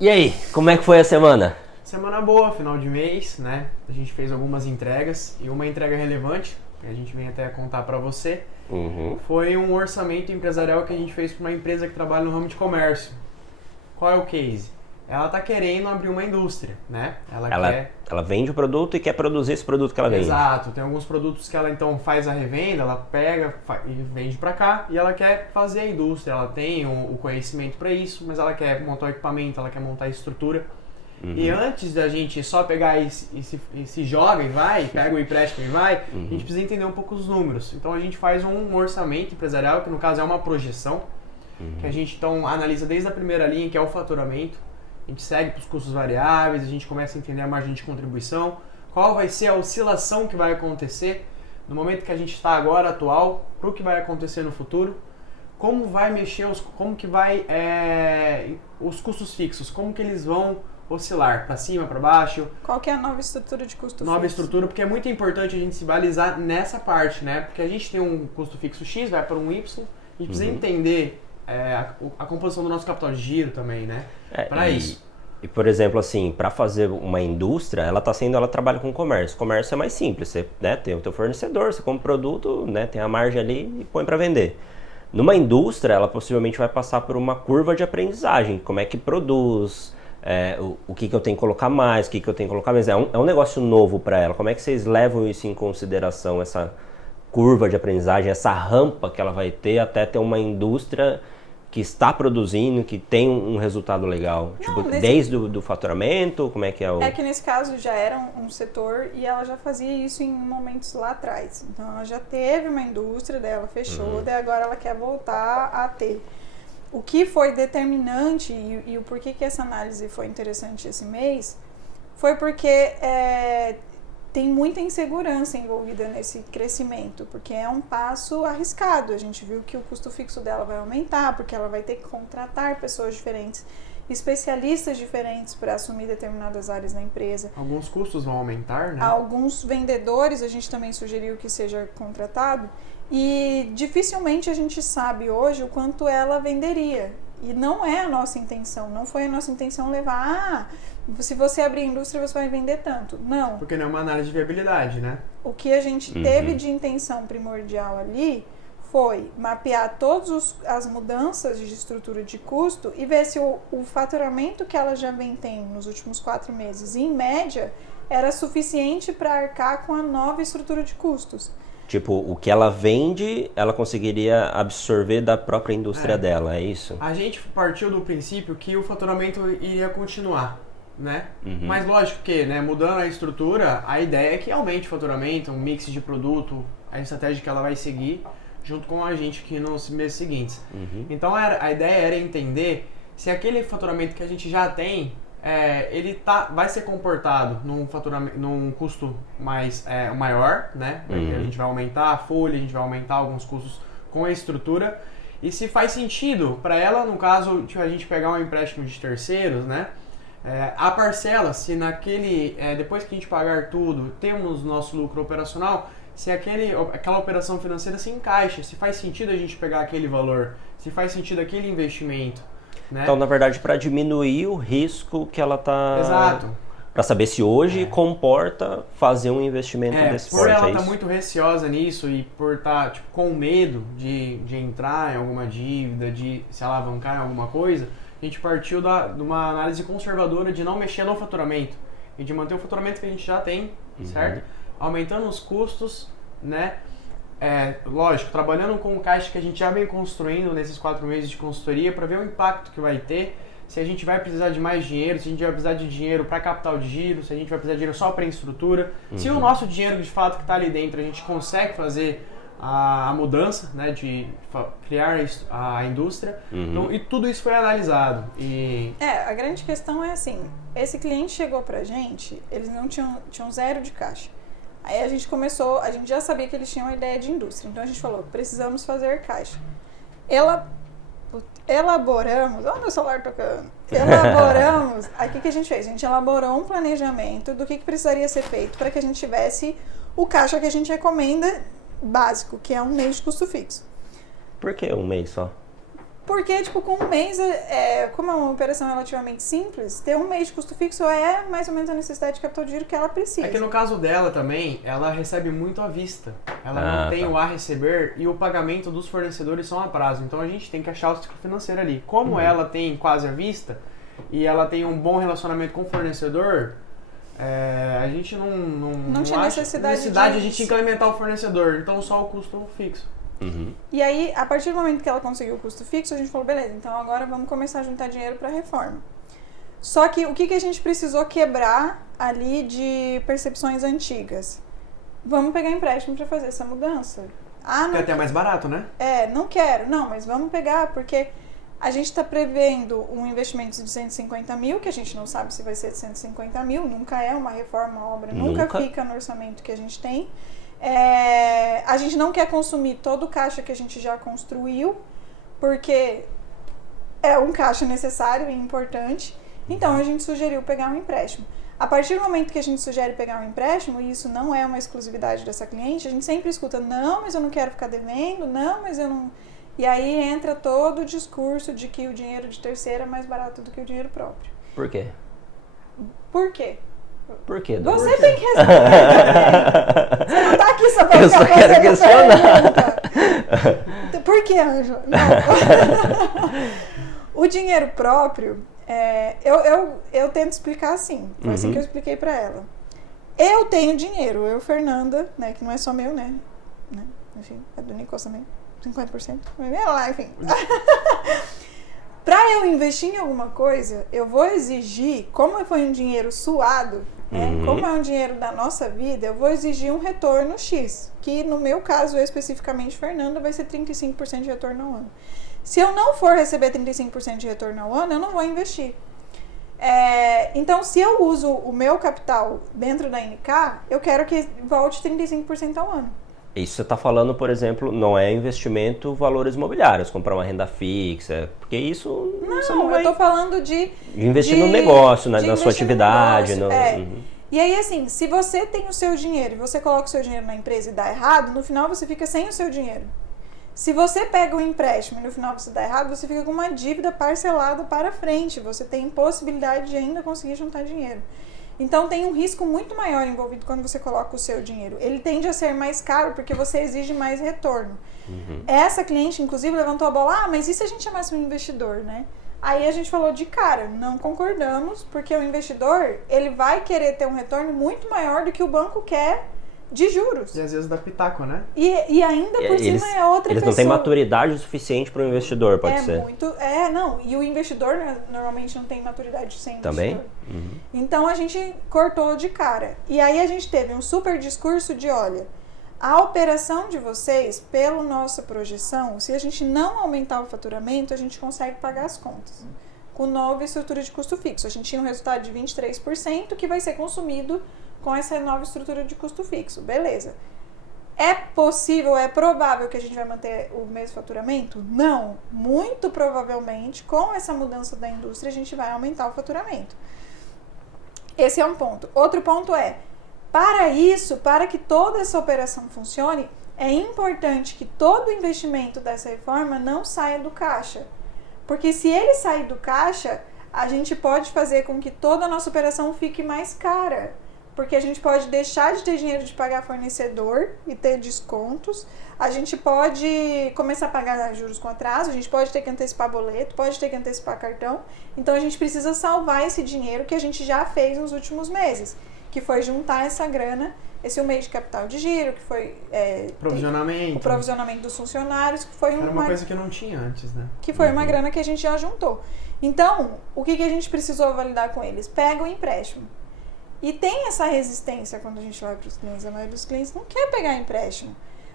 E aí, como é que foi a semana? Semana boa, final de mês, né? A gente fez algumas entregas e uma entrega relevante, que a gente vem até contar pra você, foi um orçamento empresarial que a gente fez para uma empresa que trabalha no ramo de comércio. Qual é o case? Ela tá querendo abrir uma indústria, né? Ela vende o produto e quer produzir esse produto que ela vende. Exato, tem alguns produtos que ela então faz a revenda, ela pega e vende para cá e ela quer fazer a indústria, ela tem o conhecimento para isso, mas ela quer montar o equipamento, ela quer montar a estrutura. E antes da gente só pegar e se joga e vai, pega o empréstimo e vai, a gente precisa entender um pouco os números. Então a gente faz um orçamento empresarial, que no caso é uma projeção, que a gente então analisa desde a primeira linha, que é o faturamento. A gente segue para os custos variáveis, a gente começa a entender a margem de contribuição, qual vai ser a oscilação que vai acontecer no momento que a gente está agora, atual, para o que vai acontecer no futuro, como vai mexer, como que vai os custos fixos, como que eles vão oscilar, para cima, para baixo. Qual que é a nova estrutura de custo fixo? Nova estrutura, porque é muito importante a gente se balizar nessa parte, né? Porque a gente tem um custo fixo X, vai para um Y, a gente precisa entender a composição do nosso capital de giro também, né? Para isso. E, por exemplo, assim, para fazer uma indústria, ela trabalha com comércio. Comércio é mais simples, você tem o teu fornecedor, você compra o produto, né, tem a margem ali e põe para vender. Numa indústria, ela possivelmente vai passar por uma curva de aprendizagem, como é que produz, o que eu tenho que colocar mais, o que eu tenho que colocar menos. É um negócio novo para ela. Como é que vocês levam isso em consideração, essa curva de aprendizagem, essa rampa que ela vai ter até ter uma indústria que está produzindo, que tem um resultado legal? Não, desde o faturamento, como é que é o... É que nesse caso já era um setor e ela já fazia isso em momentos lá atrás. Então ela já teve uma indústria dela, fechou, daí agora ela quer voltar a ter. O que foi determinante e o porquê que essa análise foi interessante esse mês, foi porque tem muita insegurança envolvida nesse crescimento, porque é um passo arriscado. A gente viu que o custo fixo dela vai aumentar, porque ela vai ter que contratar pessoas diferentes, especialistas diferentes para assumir determinadas áreas da empresa. Alguns custos vão aumentar, né? Alguns vendedores a gente também sugeriu que seja contratado, e dificilmente a gente sabe hoje o quanto ela venderia. E não é a nossa intenção, não foi a nossa intenção levar, se você abrir a indústria você vai vender tanto. Não. Porque não é uma análise de viabilidade, né? O que a gente teve de intenção primordial ali foi mapear todas as mudanças de estrutura de custo e ver se o faturamento que ela já vem tendo nos últimos 4 meses, em média, era suficiente para arcar com a nova estrutura de custos. Tipo, o que ela vende, ela conseguiria absorver da própria indústria dela, é isso? A gente partiu do princípio que o faturamento iria continuar, né? Mas lógico que, né, mudando a estrutura, a ideia é que aumente o faturamento, um mix de produto, a estratégia que ela vai seguir junto com a gente aqui nos meses seguintes. Então a ideia era entender se aquele faturamento que a gente já tem, ele vai ser comportado num custo mais maior, né? A gente vai aumentar a folha, a gente vai aumentar alguns custos com a estrutura. E se faz sentido para ela, no caso, a gente pegar um empréstimo de terceiros, né? A parcela, se depois que a gente pagar tudo, temos nosso lucro operacional, se aquela operação financeira se encaixa, se faz sentido a gente pegar aquele valor, se faz sentido aquele investimento. Né? Então, na verdade, para diminuir o risco que ela está... Exato. Para saber se hoje comporta fazer um investimento desse porte, ela tá muito receosa nisso e por estar com medo de entrar em alguma dívida, de se alavancar em alguma coisa, a gente partiu de uma análise conservadora de não mexer no faturamento e de manter o faturamento que a gente já tem, certo? Aumentando os custos, né? Lógico, trabalhando com o caixa que a gente já vem construindo nesses 4 meses de consultoria para ver o impacto que vai ter, se a gente vai precisar de mais dinheiro, se a gente vai precisar de dinheiro para capital de giro, se a gente vai precisar de dinheiro só para estrutura, se o nosso dinheiro de fato que está ali dentro a gente consegue fazer a mudança, né, de criar a indústria. Então, e tudo isso foi analisado. A grande questão é assim, esse cliente chegou pra gente, eles não tinham zero de caixa. Aí a gente já sabia que eles tinham uma ideia de indústria, então a gente falou, precisamos fazer caixa. Elaboramos, olha o meu celular tocando, aí o que a gente fez? A gente elaborou um planejamento do que precisaria ser feito para que a gente tivesse o caixa que a gente recomenda básico, que é 1 mês de custo fixo. Por que 1 mês só? Porque, tipo, com um mês, como é uma operação relativamente simples, ter um mês de custo fixo é mais ou menos a necessidade de capital de giro que ela precisa. É que no caso dela também, ela recebe muito à vista. Ela não tem o a receber e o pagamento dos fornecedores são a prazo. Então a gente tem que achar o ciclo financeiro ali. Como ela tem quase à vista e ela tem um bom relacionamento com o fornecedor, a gente não tinha acha necessidade de a gente incrementar o fornecedor. Então só o custo fixo. E aí, a partir do momento que ela conseguiu o custo fixo, a gente falou, beleza, então agora vamos começar a juntar dinheiro para a reforma. Só que o que a gente precisou quebrar ali de percepções antigas? Vamos pegar empréstimo para fazer essa mudança. Que é até mais barato, né? Não quero. Não, mas vamos pegar, porque a gente está prevendo um investimento de 150 mil, que a gente não sabe se vai ser de 150 mil, nunca é uma reforma, uma obra, nunca fica no orçamento que a gente tem. A gente não quer consumir todo o caixa que a gente já construiu, porque é um caixa necessário e importante. Então, a gente sugeriu pegar um empréstimo. A partir do momento que a gente sugere pegar um empréstimo, e isso não é uma exclusividade dessa cliente, a gente sempre escuta, não, mas eu não quero ficar devendo, não, mas eu não... E aí entra todo o discurso de que o dinheiro de terceiro é mais barato do que o dinheiro próprio. Por quê? Por quê? Por quê? Você tem que responder. Você não tá aqui só pra Eu só quero questionar. Por que, Anjo? Não. O dinheiro próprio, eu tento explicar assim. Foi assim que eu expliquei pra ela. Eu tenho dinheiro, Fernanda, né, que não é só meu, né? Enfim, é do Nicolas também, 50%. Enfim. Para eu investir em alguma coisa, eu vou exigir, como foi um dinheiro suado, como é um dinheiro da nossa vida, eu vou exigir um retorno X, que no meu caso, especificamente, Fernanda, vai ser 35% de retorno ao ano. Se eu não for receber 35% de retorno ao ano, eu não vou investir. Então, se eu uso o meu capital dentro da NK, eu quero que volte 35% ao ano. Isso você está falando, por exemplo, não é investimento valores imobiliários, comprar uma renda fixa, porque isso você não vai... eu tô falando de investir no negócio, na sua atividade. E aí, assim, se você tem o seu dinheiro e você coloca o seu dinheiro na empresa e dá errado, no final você fica sem o seu dinheiro. Se você pega um empréstimo e no final você dá errado, você fica com uma dívida parcelada para frente. Você tem possibilidade de ainda conseguir juntar dinheiro. Então, tem um risco muito maior envolvido quando você coloca o seu dinheiro. Ele tende a ser mais caro porque você exige mais retorno. Essa cliente, inclusive, levantou a bola, mas e se a gente chamasse um investidor, né? Aí a gente falou de cara, não concordamos, porque o investidor, ele vai querer ter um retorno muito maior do que o banco quer de juros. E às vezes dá pitaco, né? E ainda por cima é outra pessoa. Eles não têm maturidade o suficiente para o investidor, pode ser. E o investidor normalmente não tem maturidade sem também? Investidor. Então a gente cortou de cara. E aí a gente teve um super discurso de, olha, a operação de vocês, pela nossa projeção, se a gente não aumentar o faturamento, a gente consegue pagar as contas. Com nova estrutura de custo fixo. A gente tinha um resultado de 23% que vai ser consumido com essa nova estrutura de custo fixo. Beleza. É possível, é provável que a gente vai manter o mesmo faturamento? Não. Muito provavelmente, com essa mudança da indústria, a gente vai aumentar o faturamento. Esse é um ponto. Outro ponto é, para isso, para que toda essa operação funcione, é importante que todo o investimento dessa reforma não saia do caixa. Porque se ele sair do caixa, a gente pode fazer com que toda a nossa operação fique mais cara. Porque a gente pode deixar de ter dinheiro de pagar fornecedor e ter descontos. A gente pode começar a pagar juros com atraso, a gente pode ter que antecipar boleto, pode ter que antecipar cartão. Então a gente precisa salvar esse dinheiro que a gente já fez nos últimos meses, que foi juntar essa grana, esse é o meio de capital de giro, que foi provisionamento. O provisionamento dos funcionários, que foi era uma coisa que não tinha antes, né? Que foi uma grana que a gente já juntou. Então, o que a gente precisou validar com eles? Pega o empréstimo. E tem essa resistência quando a gente vai para os clientes. A maioria dos clientes não quer pegar empréstimo.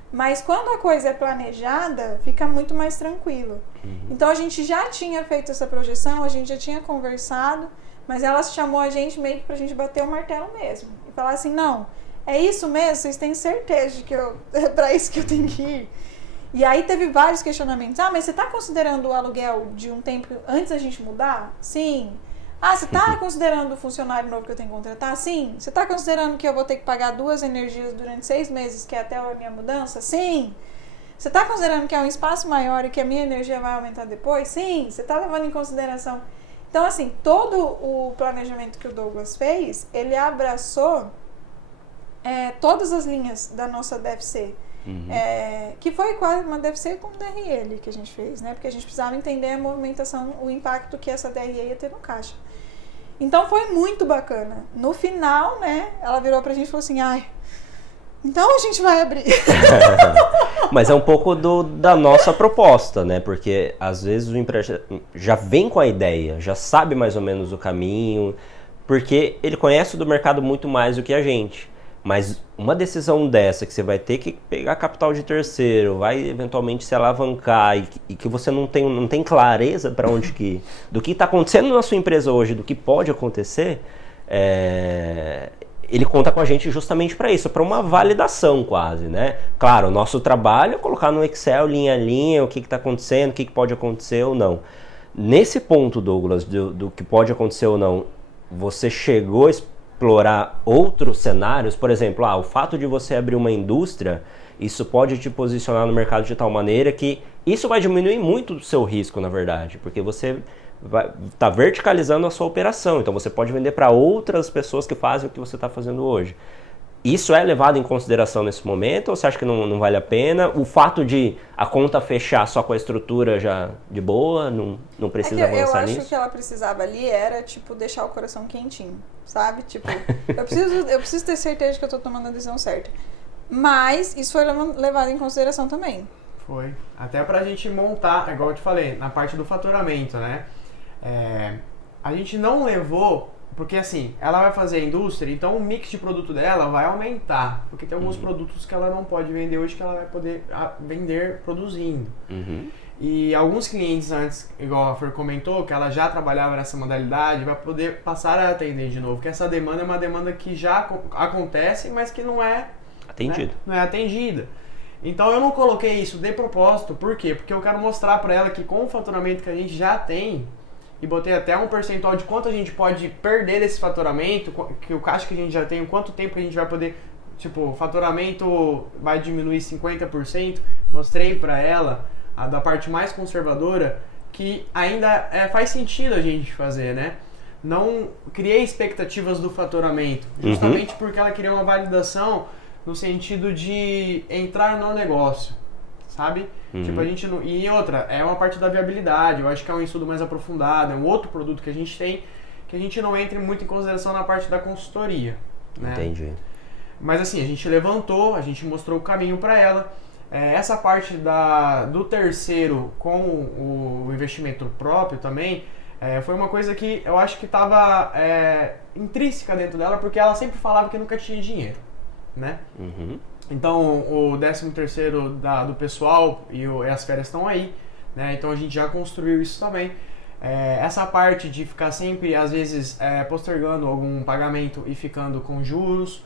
Mas quando a coisa é planejada, fica muito mais tranquilo. Então, a gente já tinha feito essa projeção, a gente já tinha conversado, mas ela chamou a gente meio que pra gente bater o martelo mesmo. E falar assim, não, é isso mesmo? Vocês têm certeza de que é pra isso que eu tenho que ir? E aí teve vários questionamentos. Mas você tá considerando o aluguel de um tempo antes da gente mudar? Sim. Você está considerando o funcionário novo que eu tenho que contratar? Sim. Você está considerando que eu vou ter que pagar 2 energias durante 6 meses, que é até a minha mudança? Sim. Você está considerando que é um espaço maior e que a minha energia vai aumentar depois? Sim, você está levando em consideração. Então, assim, todo o planejamento que o Douglas fez, ele abraçou todas as linhas da nossa DFC. Que foi quase uma DFC com DRL que a gente fez, né? Porque a gente precisava entender a movimentação, o impacto que essa DRE ia ter no caixa. Então foi muito bacana. No final, né, ela virou pra gente e falou assim, então a gente vai abrir. Mas é um pouco da nossa proposta, né? Porque às vezes o empresário já vem com a ideia, já sabe mais ou menos o caminho, porque ele conhece do mercado muito mais do que a gente. Mas uma decisão dessa, que você vai ter que pegar capital de terceiro, vai eventualmente se alavancar e que você não tem clareza para onde do que está acontecendo na sua empresa hoje, do que pode acontecer, ele conta com a gente justamente para isso, para uma validação quase, né? Claro, o nosso trabalho é colocar no Excel, linha a linha, o que está acontecendo, o que pode acontecer ou não. Nesse ponto, Douglas, do que pode acontecer ou não, você chegou a explorar outros cenários? Por exemplo, o fato de você abrir uma indústria, isso pode te posicionar no mercado de tal maneira que isso vai diminuir muito o seu risco, na verdade, porque você vai estar verticalizando a sua operação, então você pode vender para outras pessoas que fazem o que você está fazendo hoje. Isso é levado em consideração nesse momento ou você acha que não vale a pena? O fato de a conta fechar só com a estrutura já de boa, não precisa avançar nisso? Eu acho que ela precisava ali era, deixar o coração quentinho, sabe? Eu preciso ter certeza de que eu estou tomando a decisão certa. Mas isso foi levado em consideração também. Foi. Até pra gente montar, igual eu te falei, na parte do faturamento, né? A gente não levou... Porque assim, ela vai fazer a indústria, então o mix de produto dela vai aumentar. Porque tem alguns produtos que ela não pode vender hoje que ela vai poder vender produzindo. E alguns clientes antes, igual a Fer comentou, que ela já trabalhava nessa modalidade, vai poder passar a atender de novo. Porque essa demanda é uma demanda que já acontece, mas que não é atendido. Né? Não é atendida. Então eu não coloquei isso de propósito, por quê? Porque eu quero mostrar para ela que com o faturamento que a gente já tem, e botei até um percentual de quanto a gente pode perder desse faturamento, que o caixa que a gente já tem, quanto tempo a gente vai poder, o faturamento vai diminuir 50%, mostrei para ela, da parte mais conservadora, que ainda faz sentido a gente fazer, né? Não criei expectativas do faturamento, justamente porque ela queria uma validação no sentido de entrar no negócio, sabe? A gente não... E outra, é uma parte da viabilidade, eu acho que é um estudo mais aprofundado, é um outro produto que a gente tem, que a gente não entra muito em consideração na parte da consultoria, né? Entendi. Mas assim, a gente levantou, a gente mostrou o caminho para ela. Essa parte do terceiro com o investimento próprio também, foi uma coisa que eu acho que estava intrínseca dentro dela, porque ela sempre falava que nunca tinha dinheiro, né? Então, o 13º do pessoal e as férias estão aí, né? Então, a gente já construiu isso também. Essa parte de ficar sempre, às vezes, postergando algum pagamento e ficando com juros.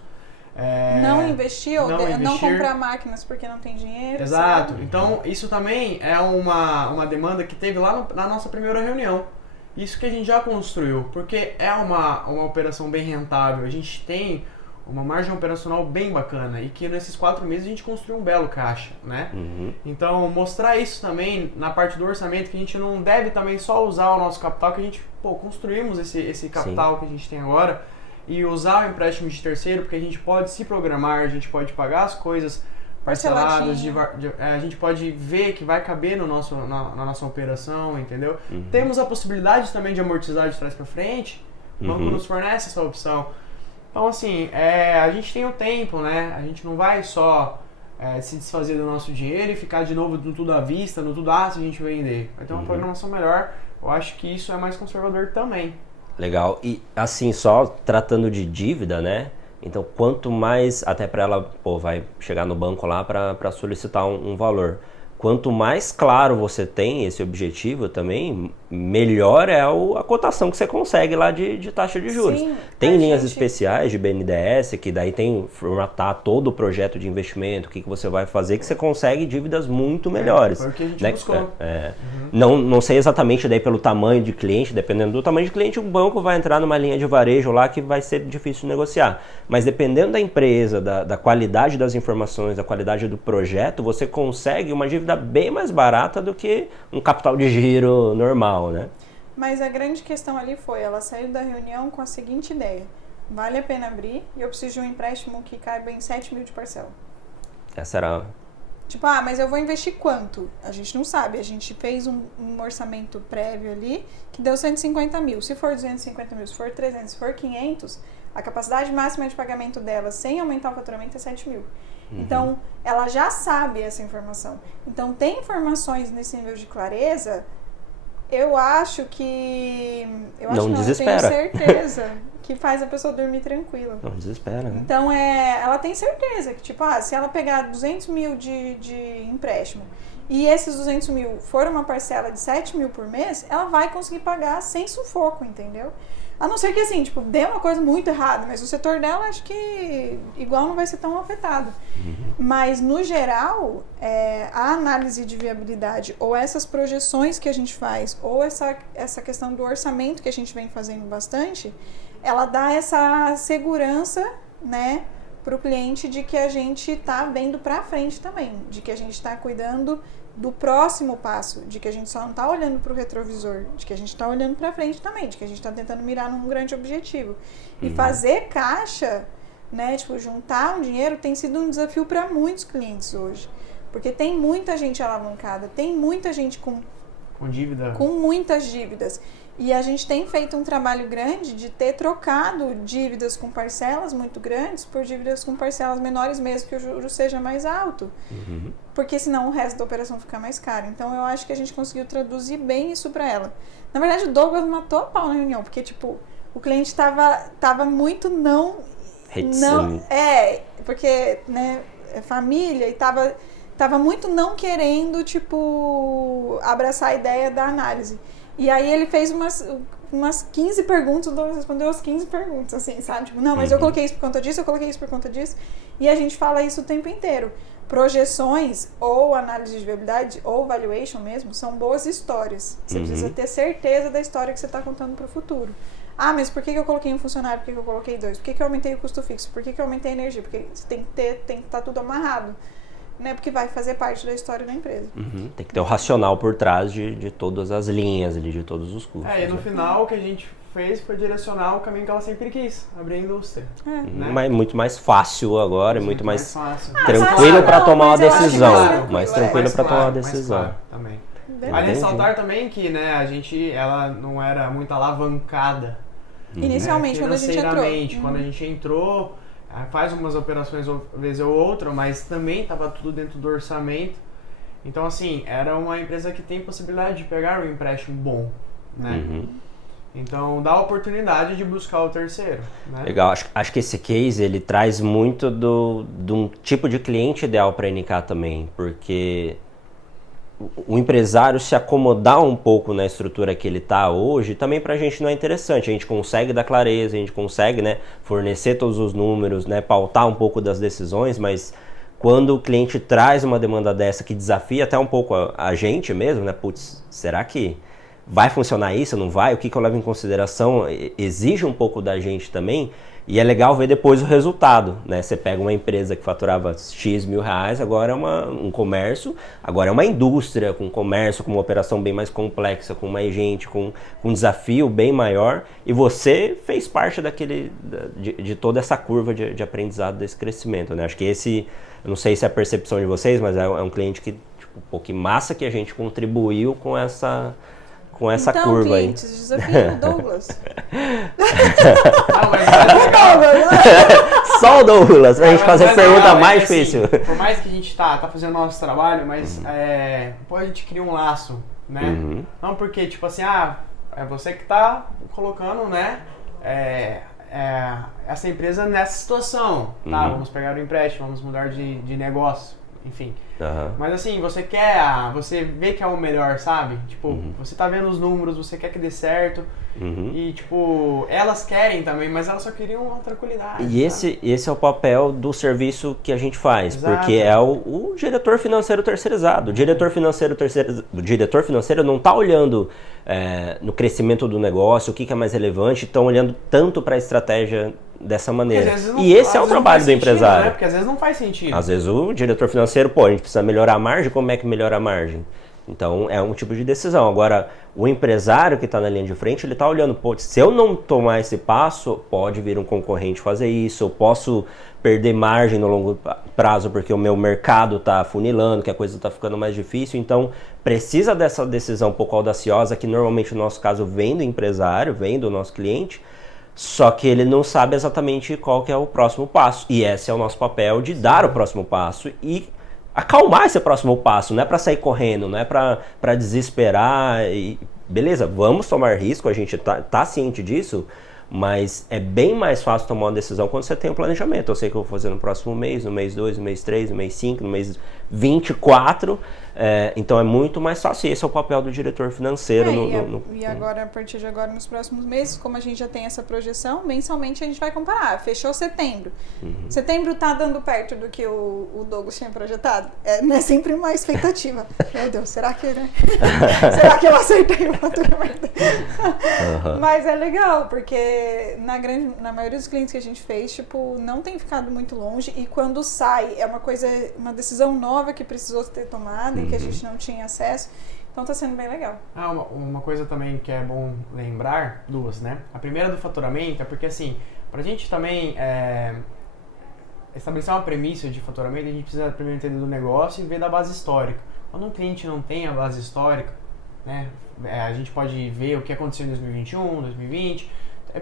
Não investir ou não comprar máquinas porque não tem dinheiro. Exato. Sabe? Então, isso também é uma demanda que teve lá na nossa primeira reunião. Isso que a gente já construiu, porque é uma operação bem rentável. A gente tem uma margem operacional bem bacana e que nesses 4 meses a gente construiu um belo caixa, né? Então, mostrar isso também na parte do orçamento, que a gente não deve também só usar o nosso capital, que a gente, construímos esse capital que a gente tem agora, e usar o empréstimo de terceiro, porque a gente pode se programar, a gente pode pagar as coisas parceladas, a gente pode ver que vai caber na nossa operação, entendeu? Temos a possibilidade também de amortizar de trás para frente, o banco nos fornece essa opção. Então, assim, a gente tem o tempo, né? A gente não vai só se desfazer do nosso dinheiro e ficar de novo no tudo à vista, no tudo se a gente vender. Vai ter uma programação melhor. Eu acho que isso é mais conservador também. Legal. E, assim, só tratando de dívida, né? Então, quanto mais, até para ela, vai chegar no banco lá para solicitar um valor. Quanto mais claro você tem esse objetivo também, melhor é a cotação que você consegue lá de taxa de juros. Sim, Tem linhas especiais de BNDES, que daí tem formatar todo o projeto de investimento, o que você vai fazer, que você consegue dívidas muito melhores. Foi o que a gente né? buscou. Não sei exatamente daí pelo tamanho de cliente, dependendo do tamanho de cliente, o banco vai entrar numa linha de varejo lá que vai ser difícil de negociar. Mas dependendo da empresa, da qualidade das informações, da qualidade do projeto, você consegue uma dívida bem mais barata do que um capital de giro normal, né? Mas a grande questão ali foi, ela saiu da reunião com a seguinte ideia: vale a pena abrir e eu preciso de um empréstimo que caiba em 7 mil de parcela. Essa era... Tipo, mas eu vou investir quanto? A gente não sabe. A gente fez um orçamento prévio ali que deu 150 mil. Se for 250 mil, se for 300, se for 500, a capacidade máxima de pagamento dela, sem aumentar o faturamento, é 7 mil. Então, ela já sabe essa informação. Então, tem informações nesse nível de clareza, eu acho que... Eu tenho certeza que faz a pessoa dormir tranquila. Não desespera, né? Então, ela tem certeza que, tipo, se ela pegar 200 mil de empréstimo e esses 200 mil for uma parcela de 7 mil por mês, ela vai conseguir pagar sem sufoco, entendeu? A não ser que, assim, tipo, dê uma coisa muito errada, mas o setor dela, acho que igual não vai ser tão afetado. Mas, no geral, a análise de viabilidade, ou essas projeções que a gente faz, ou essa questão do orçamento que a gente vem fazendo bastante, ela dá essa segurança, né, para o cliente de que a gente está vendo para frente também, de que a gente está cuidando do próximo passo, de que a gente só não está olhando para o retrovisor, de que a gente está olhando para frente também, de que a gente está tentando mirar num grande objetivo. E fazer caixa, né, tipo, juntar um dinheiro tem sido um desafio para muitos clientes hoje, porque tem muita gente alavancada, tem muita gente com dívida, com muitas dívidas. E a gente tem feito um trabalho grande de ter trocado dívidas com parcelas muito grandes por dívidas com parcelas menores, mesmo que o juro seja mais alto. Porque senão o resto da operação fica mais caro. Então eu acho que a gente conseguiu traduzir bem isso para ela. Na verdade, o Douglas matou a pau na reunião, porque tipo, o cliente tava muito não, porque, né, é família e tava muito não querendo, tipo, abraçar a ideia da análise. E aí ele fez umas 15 perguntas, o Douglas respondeu as 15 perguntas, assim, sabe? Tipo, não, mas eu coloquei isso por conta disso, eu coloquei isso por conta disso. E a gente fala isso o tempo inteiro. Projeções, ou análise de viabilidade, ou valuation mesmo, são boas histórias. Você precisa ter certeza da história que você está contando para o futuro. Ah, mas por que eu coloquei um funcionário? Por que eu coloquei 2? Por que eu aumentei o custo fixo? Por que eu aumentei a energia? Porque você tem que estar tudo amarrado. Né, porque vai fazer parte da história da empresa. Tem que ter o racional por trás de todas as linhas ali, de todos os custos. E no final o que a gente fez foi direcionar o caminho que ela sempre quis, abrir a indústria. Né? Mas muito mais fácil agora, muito mais fácil. tranquilo para tomar uma decisão. Mais tranquilo para tomar uma decisão. Claro, também. Vale ressaltar também que, né, ela não era muito alavancada. Inicialmente, né, quando a gente entrou. Quando a gente entrou, faz umas operações uma vez ou outra, mas também estava tudo dentro do orçamento. Então, assim, era uma empresa que tem possibilidade de pegar um empréstimo bom, né? Então, dá a oportunidade de buscar o terceiro, né? Legal, acho que esse case, ele traz muito de um tipo de cliente ideal para a NK também, porque o empresário se acomodar um pouco na estrutura que ele está hoje, também para a gente não é interessante. A gente consegue dar clareza, a gente consegue, né, fornecer todos os números, né, pautar um pouco das decisões, mas quando o cliente traz uma demanda dessa que desafia até um pouco a gente mesmo, né, putz, será que vai funcionar isso, não vai? O que eu levo em consideração exige um pouco da gente também. E é legal ver depois o resultado, né? Você pega uma empresa que faturava X mil reais, agora é um comércio, agora é uma indústria com comércio, com uma operação bem mais complexa, com mais gente, com um desafio bem maior. E você fez parte de toda essa curva de aprendizado desse crescimento, né? Acho que eu não sei se é a percepção de vocês, mas é um cliente que, tipo, pô, que massa que a gente contribuiu com essa então, curva clientes, aí. Desafio o Douglas. Só o Douglas, pra gente fazer a pergunta mais difícil. Assim, por mais que a gente tá fazendo nosso trabalho, mas depois a gente cria um laço, né? Não porque, tipo assim, é você que tá colocando, né, essa empresa nessa situação, tá? Vamos pegar o empréstimo, vamos mudar de negócio, enfim. Uhum. Mas assim, você vê que é o melhor, sabe? Tipo, você tá vendo os números, você quer que dê certo. E tipo, elas querem também, mas elas só queriam uma tranquilidade. E esse é o papel do serviço que a gente faz, Exato. Porque é o diretor financeiro terceirizado. O diretor financeiro não está olhando no crescimento do negócio, o que é mais relevante, estão olhando tanto para a estratégia dessa maneira. E esse é o trabalho do empresário. Né? Porque às vezes não faz sentido. Às vezes o diretor financeiro, a gente precisa melhorar a margem, como é que melhora a margem? Então é um tipo de decisão. Agora, o empresário que está na linha de frente, ele está olhando, se eu não tomar esse passo, pode vir um concorrente fazer isso, eu posso perder margem no longo prazo porque o meu mercado está funilando, que a coisa está ficando mais difícil. Então, precisa dessa decisão um pouco audaciosa, que normalmente no nosso caso vem do empresário, vem do nosso cliente, só que ele não sabe exatamente qual que é o próximo passo. E esse é o nosso papel de dar o próximo passo e acalmar esse próximo passo, não é para sair correndo, não é para desesperar. Beleza, vamos tomar risco, a gente tá ciente disso, mas é bem mais fácil tomar uma decisão quando você tem um planejamento. Eu sei que eu vou fazer no próximo mês, no mês 2, no mês 3, no mês 5, no mês 24, então é muito mais fácil. E esse é o papel do diretor financeiro. E agora, a partir de agora, nos próximos meses, como a gente já tem essa projeção, mensalmente a gente vai comparar. Fechou setembro. Setembro tá dando perto do que o Douglas tinha projetado? Não é sempre uma expectativa. Meu Deus, será que será que eu acertei o faturamento? Mas é legal, porque na maioria dos clientes que a gente fez, tipo, não tem ficado muito longe, e quando sai, é uma decisão nova que precisou ter tomada e que a gente não tinha acesso. Então tá sendo bem legal. Uma coisa também que é bom lembrar, duas, né? A primeira do faturamento é porque, assim, pra gente também estabelecer uma premissa de faturamento, a gente precisa primeiro entender do negócio e ver da base histórica. Quando um cliente não tem a base histórica, né, a gente pode ver o que aconteceu em 2021, 2020,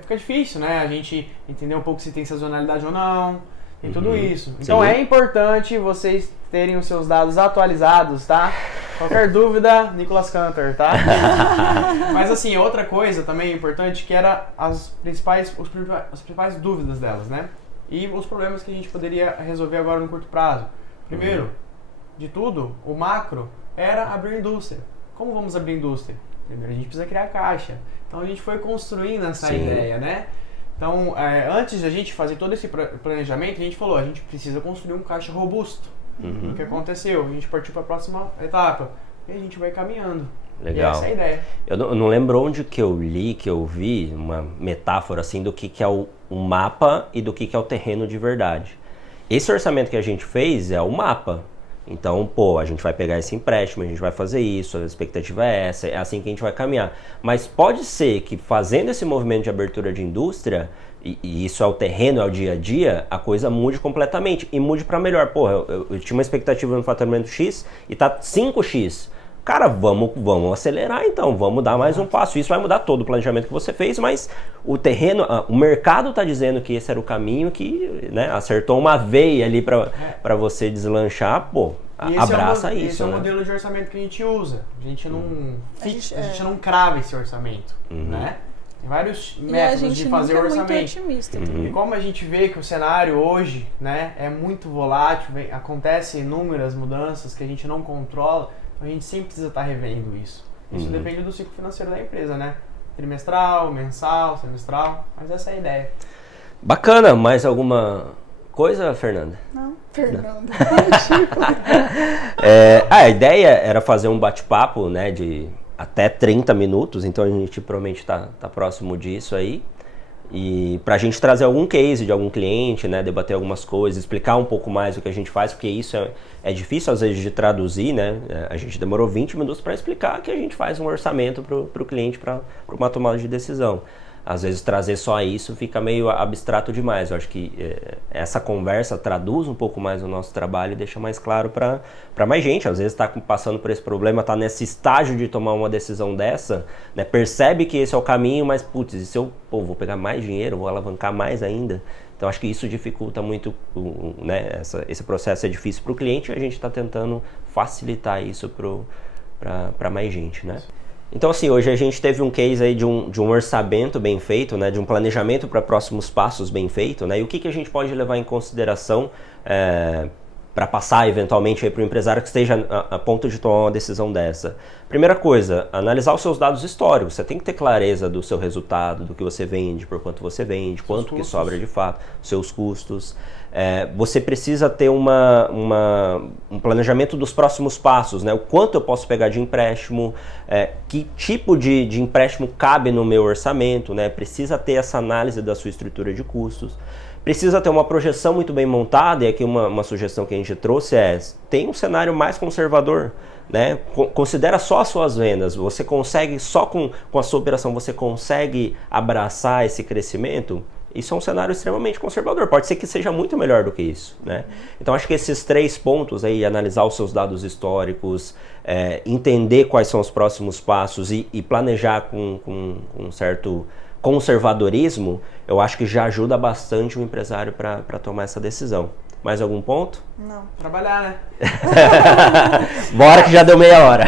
fica difícil, né? A gente entender um pouco se tem sazonalidade ou não, tem tudo isso. Então é importante vocês terem os seus dados atualizados, tá? Qualquer dúvida, Nicolas Cantor, tá? Mas assim, outra coisa também importante, que era as principais dúvidas delas, né? E os problemas que a gente poderia resolver agora no curto prazo. Primeiro, de tudo, o macro era abrir indústria. Como vamos abrir indústria? Primeiro a gente precisa criar caixa. Então a gente foi construindo essa ideia, né? Então, antes de a gente fazer todo esse planejamento, a gente falou, a gente precisa construir um caixa robusto. O que aconteceu? A gente partiu para a próxima etapa. E a gente vai caminhando. Legal. E essa é a ideia. Eu não lembro onde que eu li, que eu vi uma metáfora assim do que é o mapa e do que é o terreno de verdade. Esse orçamento que a gente fez é o mapa. Então, a gente vai pegar esse empréstimo, a gente vai fazer isso, a expectativa é essa, é assim que a gente vai caminhar. Mas pode ser que fazendo esse movimento de abertura de indústria, e isso é o terreno, é o dia a dia, a coisa mude completamente e mude para melhor. Eu tinha uma expectativa no faturamento X e tá 5X. Cara, vamos acelerar então, vamos dar mais um passo. Isso vai mudar todo o planejamento que você fez, mas o terreno, o mercado está dizendo que esse era o caminho, que, né, acertou uma veia ali para você deslanchar, abraça isso. Esse é o modelo de orçamento que a gente usa. A gente não não crava esse orçamento, né? Tem vários métodos de fazer o orçamento. Muito otimista também. E como a gente vê que o cenário hoje, né, é muito volátil, acontecem inúmeras mudanças que a gente não controla, a gente sempre precisa estar revendo isso. Isso depende do ciclo financeiro da empresa, né? Trimestral, mensal, semestral, mas essa é a ideia. Bacana, mais alguma coisa, Fernanda? Não, Fernanda. A ideia era fazer um bate-papo, né, de até 30 minutos, então a gente provavelmente tá próximo disso aí. E pra gente trazer algum case de algum cliente, né, debater algumas coisas, explicar um pouco mais o que a gente faz, porque isso é difícil às vezes de traduzir, né? A gente demorou 20 minutos para explicar que a gente faz um orçamento pro cliente para uma tomada de decisão. Às vezes trazer só isso fica meio abstrato demais. Eu acho que essa conversa traduz um pouco mais o nosso trabalho e deixa mais claro para mais gente. Às vezes está passando por esse problema, está nesse estágio de tomar uma decisão dessa, né? Percebe que esse é o caminho, mas putz, e se eu vou pegar mais dinheiro, vou alavancar mais ainda? Então acho que isso dificulta muito, né? Esse processo é difícil para o cliente e a gente está tentando facilitar isso para mais gente, né? Então, assim, hoje a gente teve um case aí de um orçamento bem feito, né, de um planejamento para próximos passos bem feito, né, e o que a gente pode levar em consideração para passar eventualmente para o empresário que esteja a ponto de tomar uma decisão dessa? Primeira coisa, analisar os seus dados históricos. Você tem que ter clareza do seu resultado, do que você vende, por quanto você vende, quanto que sobra de fato, seus custos. Você precisa ter um planejamento dos próximos passos, né? O quanto eu posso pegar de empréstimo, que tipo de empréstimo cabe no meu orçamento, né? Precisa ter essa análise da sua estrutura de custos. Precisa ter uma projeção muito bem montada, e aqui uma sugestão que a gente trouxe tem um cenário mais conservador, né? Considera só as suas vendas. Você consegue, só com a sua operação, você consegue abraçar esse crescimento? Isso é um cenário extremamente conservador. Pode ser que seja muito melhor do que isso, né? Então, acho que esses 3 pontos aí, analisar os seus dados históricos, entender quais são os próximos passos e planejar com um certo conservadorismo, eu acho que já ajuda bastante o empresário para tomar essa decisão. Mais algum ponto? Não. Trabalhar, né? Bora que já deu meia hora.